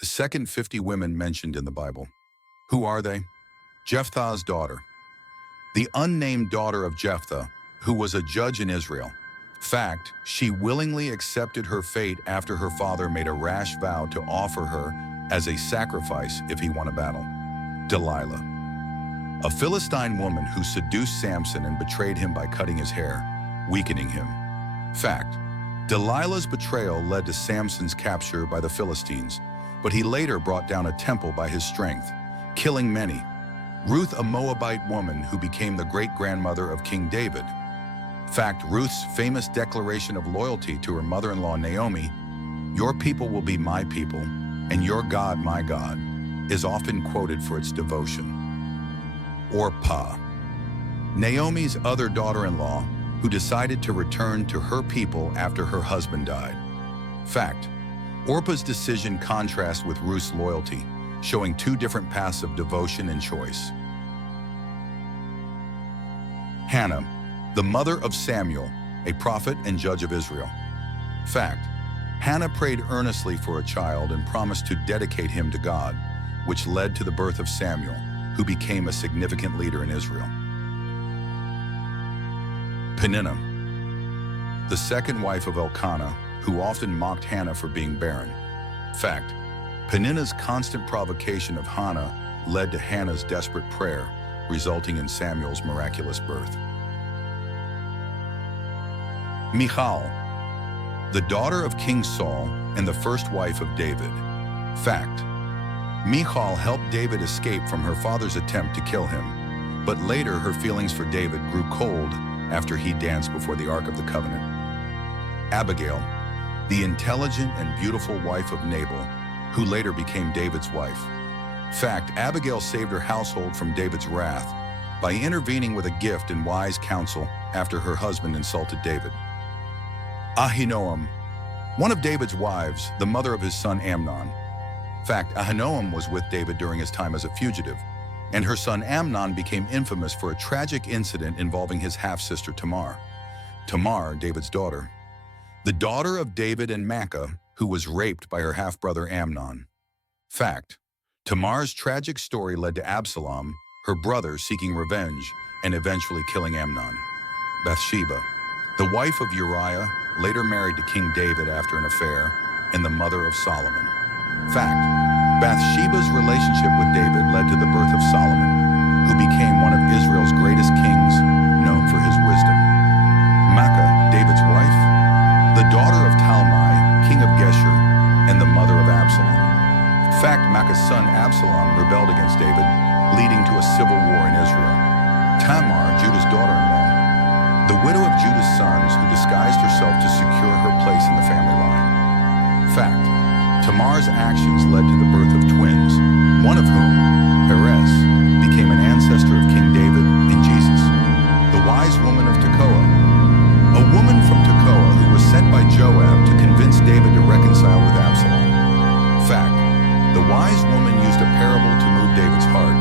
The second 50 women mentioned in the Bible. Who are they? Jephthah's daughter. The unnamed daughter of Jephthah, who was a judge in Israel. Fact, she willingly accepted her fate after her father made a rash vow to offer her as a sacrifice if he won a battle. Delilah. A Philistine woman who seduced Samson and betrayed him by cutting his hair, weakening him. Fact, Delilah's betrayal led to Samson's capture by the Philistines, but he later brought down a temple by his strength, killing many. Ruth, a Moabite woman who became the great-grandmother of King David. Fact, Ruth's famous declaration of loyalty to her mother-in-law Naomi, "Your people will be my people, and your God my God," is often quoted for its devotion. Orpah. Naomi's other daughter-in-law, who decided to return to her people after her husband died. Fact, Orpah's decision contrasts with Ruth's loyalty, showing two different paths of devotion and choice. Hannah, the mother of Samuel, a prophet and judge of Israel. Fact, Hannah prayed earnestly for a child and promised to dedicate him to God, which led to the birth of Samuel, who became a significant leader in Israel. Peninnah, the second wife of Elkanah, who often mocked Hannah for being barren. Fact, Peninnah's constant provocation of Hannah led to Hannah's desperate prayer, resulting in Samuel's miraculous birth. Michal, the daughter of King Saul and the first wife of David. Fact, Michal helped David escape from her father's attempt to kill him, but later her feelings for David grew cold after he danced before the Ark of the Covenant. Abigail, the intelligent and beautiful wife of Nabal, who later became David's wife. Fact, Abigail saved her household from David's wrath by intervening with a gift and wise counsel after her husband insulted David. Ahinoam, one of David's wives, the mother of his son Amnon. Fact, Ahinoam was with David during his time as a fugitive, and her son Amnon became infamous for a tragic incident involving his half-sister Tamar. Tamar, David's daughter. The daughter of David and Maacah, who was raped by her half-brother Amnon. Fact, Tamar's tragic story led to Absalom, her brother, seeking revenge and eventually killing Amnon. Bathsheba, the wife of Uriah, later married to King David after an affair, and the mother of Solomon. Fact, Bathsheba's relationship with David led to the birth of Solomon, who became one of Israel's greatest kings, known for his wisdom. Maacah, David's wife, the daughter of Talmai, king of Geshur, and the mother of Absalom. Fact, Maacah's son Absalom rebelled against David, leading to a civil war in Israel. Tamar, Judah's daughter-in-law, the widow of Judah's sons who disguised herself to secure her place in the family line. Fact, Tamar's actions led to the birth of twins, one of whom, Perez, became an ancestor of King David and Jesus. The wise woman of Tekoa, a woman from Tekoa who was sent by Joab to convince David to reconcile with Absalom. Fact, the wise woman used a parable to move David's heart,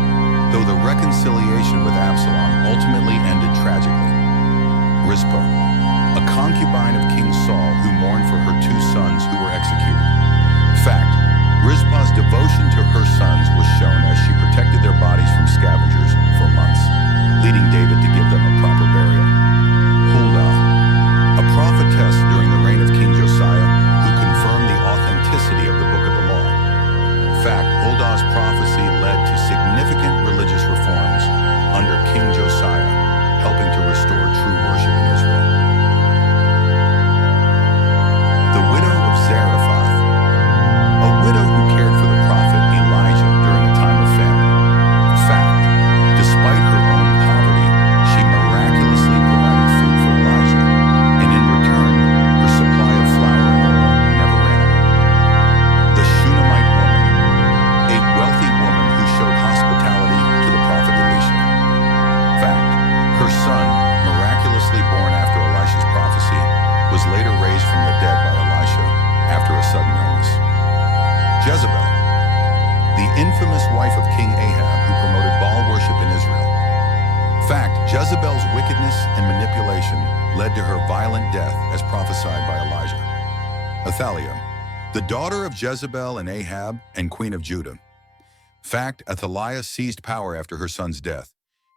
though the reconciliation with Absalom ultimately ended tragically. Rizpah, a concubine of King Saul who mourned for her two sons who were executed. Fact, Rizpah's devotion to her sons was shown as she protected their bodies from scavengers for months, leading David to give them a proper burial. Huldah, a prophetess during the reign of King Josiah who confirmed the authenticity of the Book of the Law. Fact, Huldah's prophecy led to significant religious reforms under King Josiah, helping to restore true worship in Israel. The widow of Zarephath, a widow who cared for the prophet Elijah during a time of famine. Fact, despite her own poverty, she miraculously provided food for Elijah, and in return, her supply of flour and oil never ran out. The Shunammite woman, a wealthy woman who showed hospitality to the prophet Elisha. Fact, her son, miraculously born after Elisha's prophecy, was later raised from the dead by Elisha after a sudden illness. Jezebel, the infamous wife of King Ahab who promoted Baal worship in Israel. Fact, Jezebel's wickedness and manipulation led to her violent death as prophesied by Elijah. Athaliah, The daughter of Jezebel and Ahab and queen of Judah. Fact, Athaliah seized power after her son's death,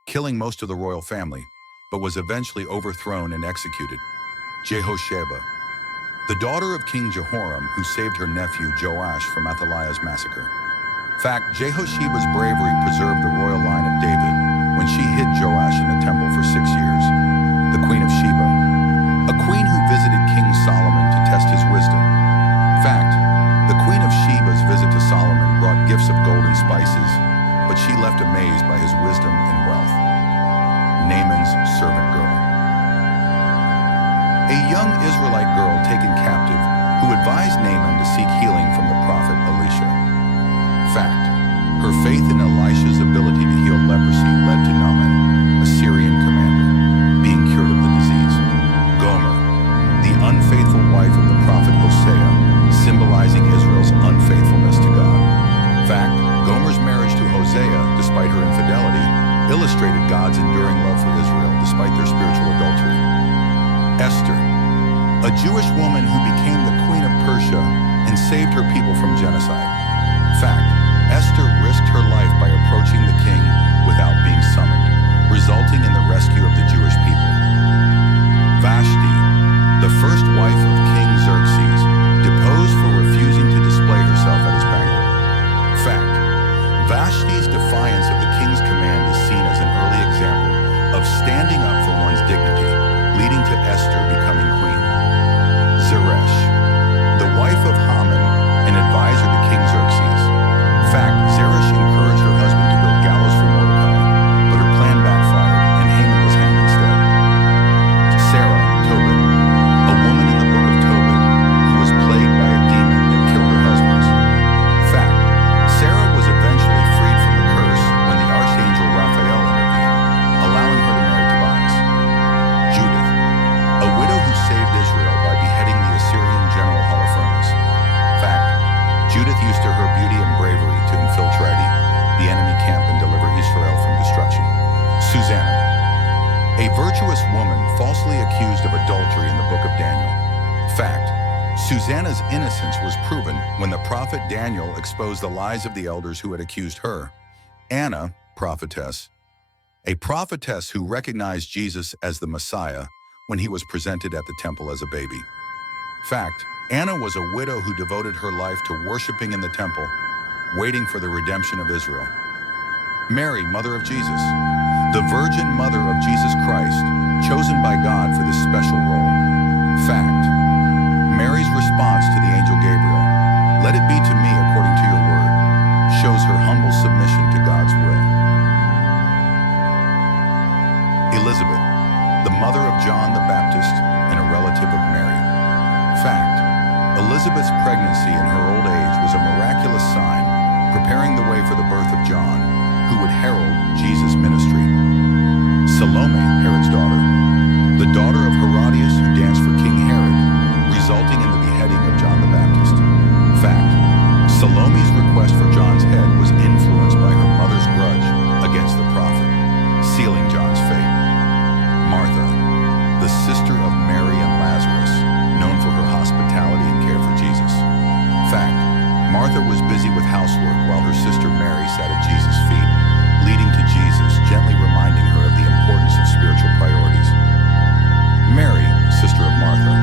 killing most of the royal family, but was eventually overthrown and executed. Jehosheba. The daughter of King Jehoram, who saved her nephew Joash from Athaliah's massacre. Fact, Jehosheba's bravery preserved the royal line of David when she hid Joash in the temple for 6 years. The Queen of Sheba. A queen who visited King Solomon to test his wisdom. Fact, the Queen of Sheba's visit to Solomon brought gifts of gold and spices, but she left amazed by his wisdom and wealth. Naaman's servant girl. A young Israelite girl taken captive who advised Naaman to seek healing from the prophet Elisha. Fact, her faith in Elisha's ability to heal leprosy led to Naaman, a Syrian commander, being cured of the disease. Gomer, the unfaithful wife of the prophet Hosea, symbolizing Israel's unfaithfulness to God. Fact, Gomer's marriage to Hosea, despite her infidelity, illustrated God's enduring love for Israel despite their spiritual adultery. Esther, a Jewish woman who became the queen of Persia and saved her people from genocide. Fact, Esther risked her life by approaching the king without being summoned, resulting in the rescue of the Jewish people. Vashti, the first wife of King Xerxes, deposed for refusing to display herself at his banquet. Fact, Vashti's defiance of the king's command is seen as an early example of standing up for one's dignity, leading to Esther becoming queen. Zeresh, the wife of Haman, an advisor to King Xerxes. Fact, Zeresh encouraged her husband to build gallows for Mordecai, but her plan backfired and Haman was hanged instead. Sarah, Tobit, a woman in the book of Tobit who was plagued by a demon that killed her husbands. Fact, Sarah was eventually freed from the curse when the archangel Raphael intervened, allowing her to marry Tobias. Judith, a widow who saved Israel by beheading the Assyrian general Holofernes. Fact, Judith used her beauty and bravery to infiltrate the enemy camp and deliver Israel from destruction. Susanna, a virtuous woman falsely accused of adultery in the book of Daniel. Fact, Susanna's innocence was proven when the prophet Daniel exposed the lies of the elders who had accused her. Anna, prophetess, a prophetess who recognized Jesus as the Messiah when he was presented at the temple as a baby. Fact, Anna was a widow who devoted her life to worshiping in the temple, waiting for the redemption of Israel. Mary, mother of Jesus, the virgin mother of Jesus Christ, chosen by God for this special role. Fact, Mary's response to the angel Gabriel, "Let it be to me according to your word," shows her humble submission to God's will. Elizabeth, the mother of John the Baptist and a relative of Mary. Fact, Elizabeth's pregnancy in her old age was a miraculous sign, preparing the way for the birth of John, who would herald Jesus' ministry. Salome, Herod's daughter, the daughter of Herodias who danced for King Herod, resulting in the beheading of John the Baptist. Fact, Salome's request for John's head was influenced by her mother's grudge against the prophet, sealing John's fate. Martha, the sister of Mary and Lazarus, known for her hospitality and care for Jesus. Fact, Martha was busy with housework while her sister Mary sat at Jesus' feet, leading to Jesus, gently reminding her of the importance of spiritual priorities. Mary, sister of Martha,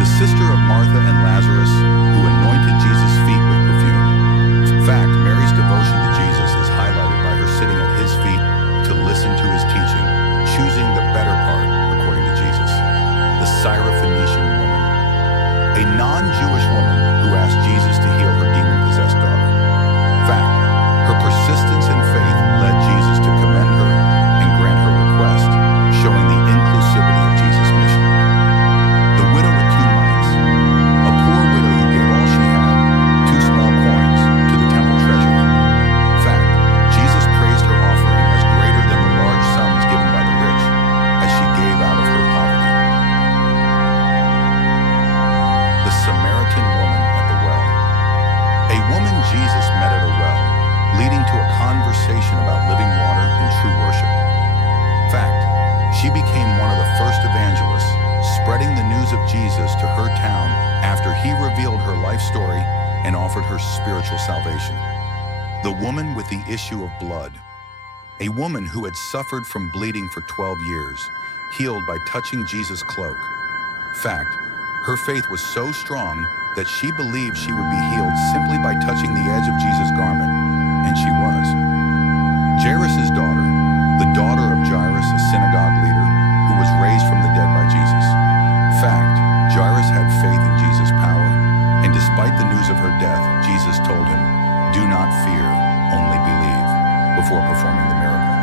the sister of Martha and Lazarus, who anointed Jesus' feet with perfume. Fact, Mary's devotion to Jesus is highlighted by her sitting at his feet spiritual salvation. The woman with the issue of blood. A woman who had suffered from bleeding for 12 years, healed by touching Jesus' cloak. Fact, her faith was so strong that she believed she would be healed simply by touching the edge of Jesus' garment, and she was. Jairus' daughter, the daughter of Jairus, a synagogue leader, who was raised from the dead by Jesus. Fact, Jairus had faith in Jesus' power, and despite the news of her death, Jesus told him, "Do not fear, only believe," before performing the miracle.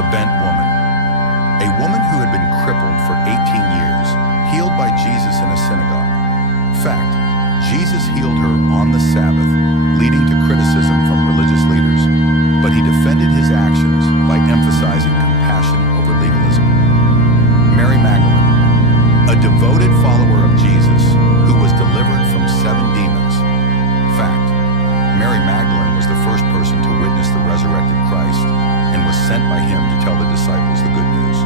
The bent woman. A woman who had been crippled for 18 years, healed by Jesus in a synagogue. Fact, Jesus healed her on the Sabbath, leading to criticism from religious leaders, but he defended his actions by emphasizing compassion over legalism. Mary Magdalene, a devoted follower of Jesus who was delivered from 7 demons. Fact, Mary Magdalene was the first person to witness the resurrected Christ and was sent by him to tell the disciples the good news.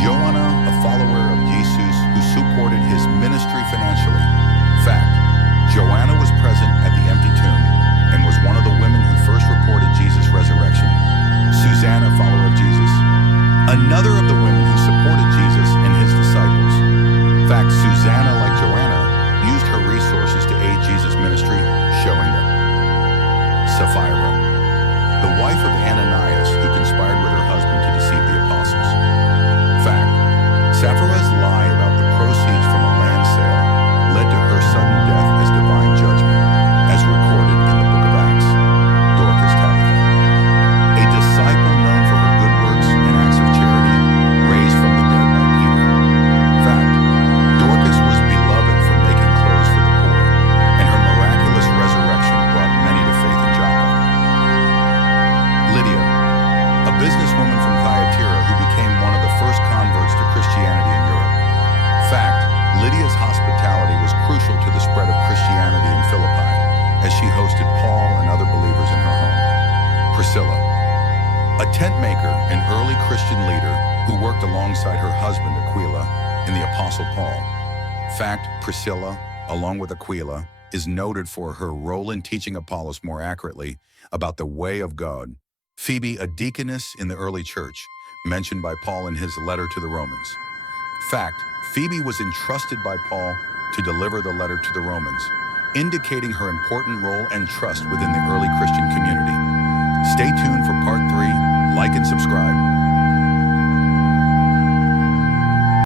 Joanna, a follower of Jesus who supported his ministry financially. Fact, Joanna was present at the empty tomb and was one of the women who first reported Jesus' resurrection. Susanna, follower of Jesus, another of the women who supported Jesus and his disciples. Fact, Susanna, like Joanna, used her resources to aid Jesus' ministry, showing them. Sapphira, the wife of Ananias who conspired with her husband to deceive the apostles. Fact, Sapphira's lie about the proceeds from a land sale led to her sudden death as divine judgment, as recorded in the book of Acts. Dorcas Tabitha, a disciple known for her good works and acts of charity, raised from the dead by Peter. Fact, Dorcas was beloved for making clothes for the poor, and her miraculous resurrection brought many to faith in Joppa. Lydia, a businesswoman from Thyatira who became one of the first converts to Christianity in Europe. Fact, Lydia's hospitality was crucial to the spread of Christianity in Philippi, as she hosted Paul and other believers in her home. Priscilla, a tent maker and early Christian leader who worked alongside her husband Aquila in the Apostle Paul. Fact, Priscilla, along with Aquila, is noted for her role in teaching Apollos more accurately about the way of God. Phoebe, a deaconess in the early church, mentioned by Paul in his letter to the Romans. Fact, Phoebe was entrusted by Paul to deliver the letter to the Romans, indicating her important role and trust within the early Christian community. Stay tuned for part 3, like and subscribe.